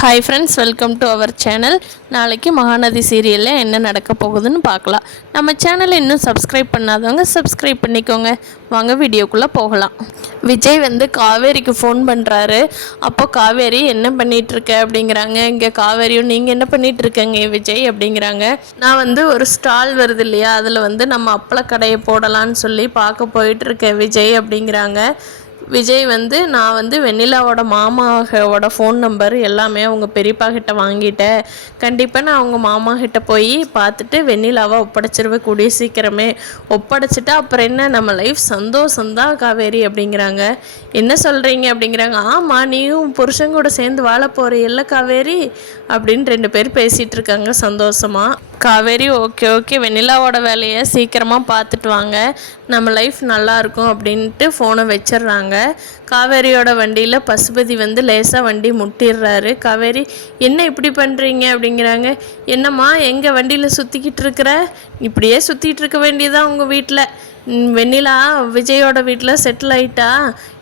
Hi friends, welcome to our channel. நாளைக்கு மகாநதி சீரியலில் என்ன நடக்க போகுதுன்னு பார்க்கலாம். நம்ம சேனலை இன்னும் சப்ஸ்கிரைப் பண்ணாதவங்க சப்ஸ்கிரைப் பண்ணிக்கோங்க. வாங்க வீடியோக்குள்ளே போகலாம். விஜய் காவேரிக்கு ஃபோன் பண்ணுறாரு. அப்போ காவேரி என்ன பண்ணிகிட்ருக்க அப்படிங்கிறாங்க. இங்கே காவேரியும் நீங்கள் என்ன பண்ணிகிட்ருக்கங்க விஜய் அப்படிங்கிறாங்க. நான் ஒரு ஸ்டால் வருது இல்லையா, அதில் நம்ம அப்பள கடையை போடலான்னு சொல்லி பார்க்க போயிட்டுருக்கேன் விஜய் அப்படிங்கிறாங்க. விஜய் நான் வெண்ணிலாவோட மாமாவோட ஃபோன் நம்பர் எல்லாமே அவங்க பெரியப்பா கிட்ட வாங்கிட்டேன். கண்டிப்பாக நான் அவங்க மாமா கிட்ட போய் பார்த்துட்டு வெண்ணிலாவை ஒப்படைச்சிருவேன் கூடிய சீக்கிரமே. ஒப்படைச்சிட்டா அப்புறம் என்ன, நம்ம லைஃப் சந்தோஷந்தான் காவேரி அப்படிங்கிறாங்க. என்ன சொல்கிறீங்க அப்படிங்கிறாங்க. ஆமாம், நீயும் புருஷன் கூட சேர்ந்து வாழ போகிற காவேரி அப்படின்னு 2 பேர் பேசிகிட்டு இருக்காங்க சந்தோஷமாக. காவேரி ஓகே வெண்ணிலாவோட வேலையை சீக்கிரமாக பார்த்துட்டு வாங்க, நம்ம லைஃப் நல்லாயிருக்கும் அப்படின்ட்டு ஃபோனை வச்சிடுறாங்க. காவேரியோட வண்டியில் பசுபதி லேசாக வண்டி முட்டிடுறாரு. காவேரி என்ன இப்படி பண்ணுறீங்க அப்படிங்கிறாங்க. என்னம்மா எங்கள் வண்டியில் சுற்றிக்கிட்டு இருக்கிற, இப்படியே சுற்றிட்டு இருக்க வேண்டியதான் உங்கள் வீட்டில். வெண்ணிலா விஜயோட வீட்டில் செட்டில் ஆகிட்டா,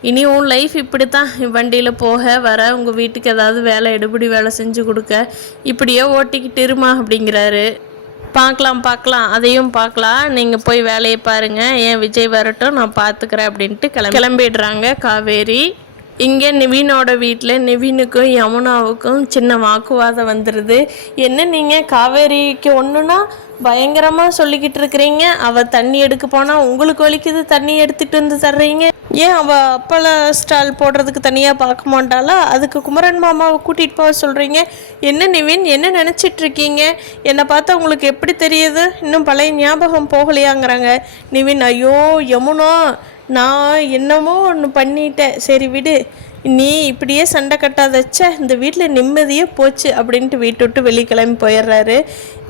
இனி உன் லைஃப் இப்படி தான், வண்டியில் போக வர, உங்கள் வீட்டுக்கு ஏதாவது வேலை எடுபடி வேலை செஞ்சு கொடுக்க, இப்படியே ஓட்டிக்கிட்டு இருமா அப்படிங்கிறாரு. பார்க்கலாம் அதையும் பார்க்கலாம், நீங்கள் போய் வேலையை பாருங்கள், ஏன் விஜய் வரட்டும் நான் பார்த்துக்கிறேன் அப்படின்ட்டு கிளம்பிடுறாங்க காவேரி. இங்கே நிவினோட வீட்டில் நிவினுக்கும் யமுனாவுக்கும் சின்ன வாக்குவாதம் வந்துடுது. என்ன நீங்கள் காவேரிக்கு ஒன்றுனா பயங்கரமாக சொல்லிக்கிட்டு இருக்கிறீங்க, அவள் தண்ணி எடுக்க போனால் உங்களுக்கு வலிக்குது, தண்ணி எடுத்துகிட்டு தர்றீங்க, ஏன் அவள் அப்பள ஸ்டால் போடுறதுக்கு தனியாக பார்க்க மாட்டாளா, அதுக்கு குமரன் மாமாவை கூட்டிகிட்டு போக சொல்கிறீங்க. என்ன நிவின், என்ன நினச்சிட்ருக்கீங்க, என்னை பார்த்தா உங்களுக்கு எப்படி தெரியுது, இன்னும் பழைய ஞாபகம் போகலையாங்கிறாங்க. நிவின் ஐயோ யமுனா, நான் என்னமோ ஒன்று பண்ணிட்டேன், சரி விடு, நீ இப்படியே சண்டை கட்டாதச்ச இந்த வீட்டில் நிம்மதியே போச்சு அப்படின்ட்டு வீட்டு விட்டு வெளியே கிளம்பி போயிடுறாரு.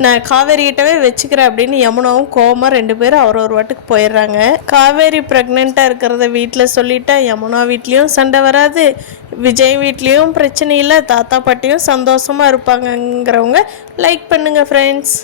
நான் காவேரிகிட்டவே வச்சுக்கிறேன் அப்படின்னு யமுனாவும் கோவமாக 2 பேரும் ஒரு வாட்டுக்கு போயிடுறாங்க. காவேரி ப்ரெக்னெண்ட்டாக இருக்கிறத வீட்டில் சொல்லிட்டா யமுனா வீட்லேயும் சண்டை வராது, விஜய் வீட்லேயும் பிரச்சனை இல்லை, தாத்தா பாட்டியும் சந்தோஷமாக இருப்பாங்கங்கிறவங்க லைக் பண்ணுங்கள் ஃப்ரெண்ட்ஸ்.